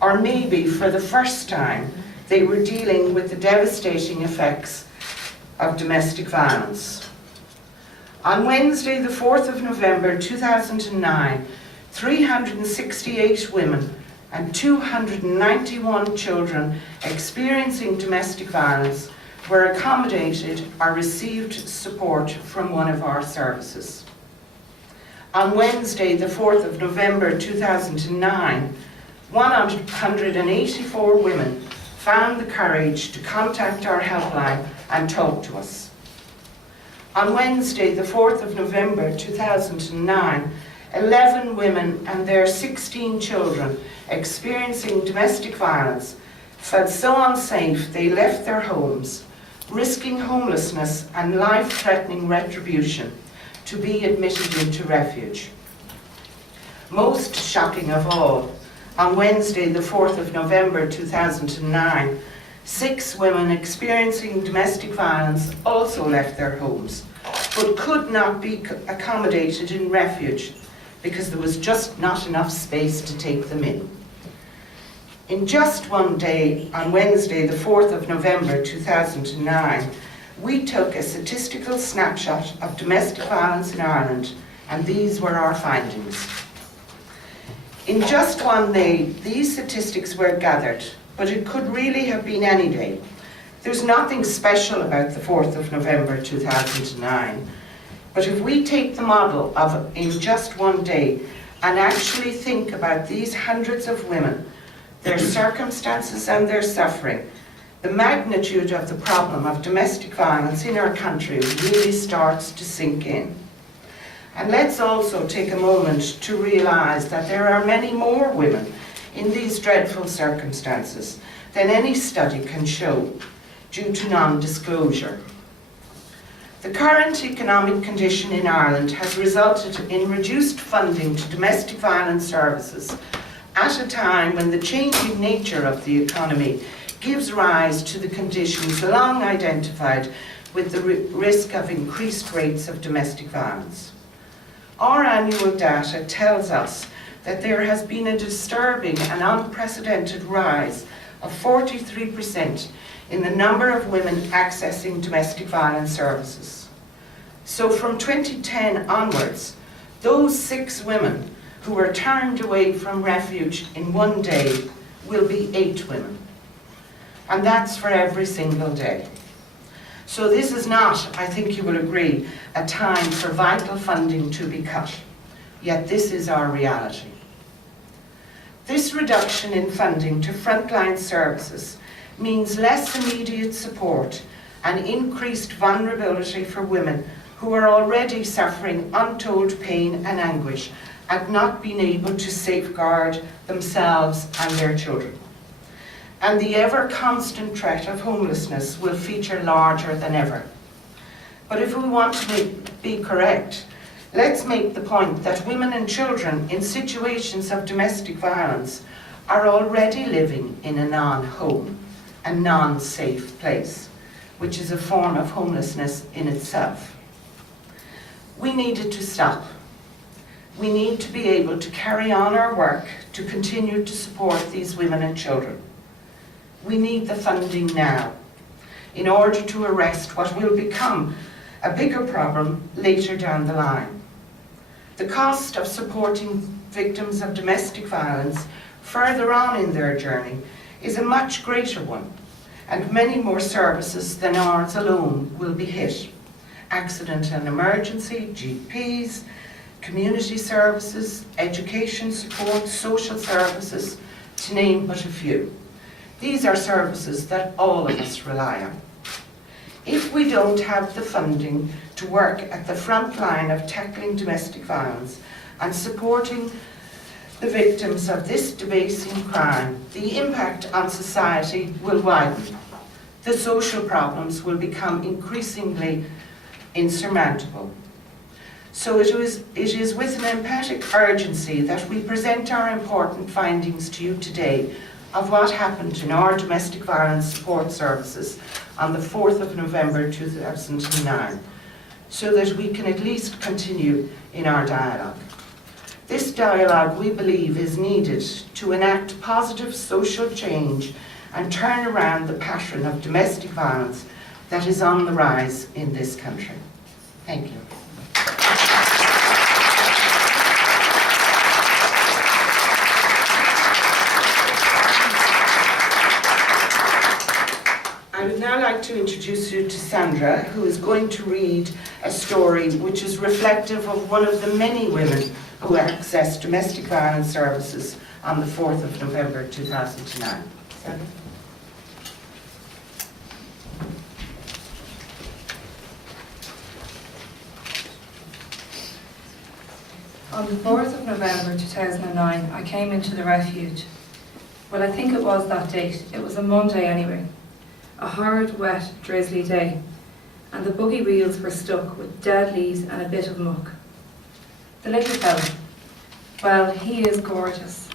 or maybe for the first time they were dealing with the devastating effects of domestic violence. On Wednesday, the 4th of November 2009, 368 women and 291 children experiencing domestic violence were accommodated or received support from one of our services. On Wednesday, the 4th of November 2009, 184 women found the courage to contact our helpline and talk to us. On Wednesday, the 4th of November 2009, 11 women and their 16 children experiencing domestic violence felt so unsafe they left their homes, risking homelessness and life-threatening retribution, to be admitted into refuge. Most shocking of all, on Wednesday, the 4th of November 2009, 6 women experiencing domestic violence also left their homes, but could not be accommodated in refuge because there was just not enough space to take them in. In just one day, on Wednesday, the 4th of November 2009, we took a statistical snapshot of domestic violence in Ireland, and these were our findings. In just one day, these statistics were gathered, but it could really have been any day. There's nothing special about the 4th of November 2009, but if we take the model of in just one day and actually think about these hundreds of women, their circumstances and their suffering, the magnitude of the problem of domestic violence in our country really starts to sink in. And let's also take a moment to realise that there are many more women in these dreadful circumstances than any study can show, due to non-disclosure. The current economic condition in Ireland has resulted in reduced funding to domestic violence services at a time when the changing nature of the economy gives rise to the conditions long identified with the risk of increased rates of domestic violence. Our annual data tells us that there has been a disturbing and unprecedented rise of 43% in the number of women accessing domestic violence services. So from 2010 onwards, those 6 women who were turned away from refuge in one day will be 8 women. And that's for every single day. So this is not, I think you will agree, a time for vital funding to be cut. Yet this is our reality. This reduction in funding to frontline services means less immediate support and increased vulnerability for women who are already suffering untold pain and anguish at not being able to safeguard themselves and their children. And the ever-constant threat of homelessness will feature larger than ever. But if we want to be correct, let's make the point that women and children in situations of domestic violence are already living in a non-home, a non-safe place, which is a form of homelessness in itself. We need it to stop. We need to be able to carry on our work to continue to support these women and children. We need the funding now in order to arrest what will become a bigger problem later down the line. The cost of supporting victims of domestic violence further on in their journey is a much greater one, and many more services than ours alone will be hit. Accident and emergency, GPs, community services, education support, social services, to name but a few. These are services that all of us rely on. If we don't have the funding to work at the front line of tackling domestic violence and supporting the victims of this debasing crime, the impact on society will widen. The social problems will become increasingly insurmountable. So it is with an emphatic urgency that we present our important findings to you today of what happened in our domestic violence support services on the 4th of November 2009, so that we can at least continue in our dialogue. This dialogue, we believe, is needed to enact positive social change and turn around the pattern of domestic violence that is on the rise in this country. Thank you. I would now like to introduce you to Sandra, who is going to read a story which is reflective of one of the many women who accessed domestic violence services on the 4th of November 2009. Sandra? On the 4th of November 2009, I came into the refuge. Well, I think it was that date. It was a Monday anyway. A hard, wet, drizzly day, and the buggy wheels were stuck with dead leaves and a bit of muck. The little fellow, well, he is gorgeous.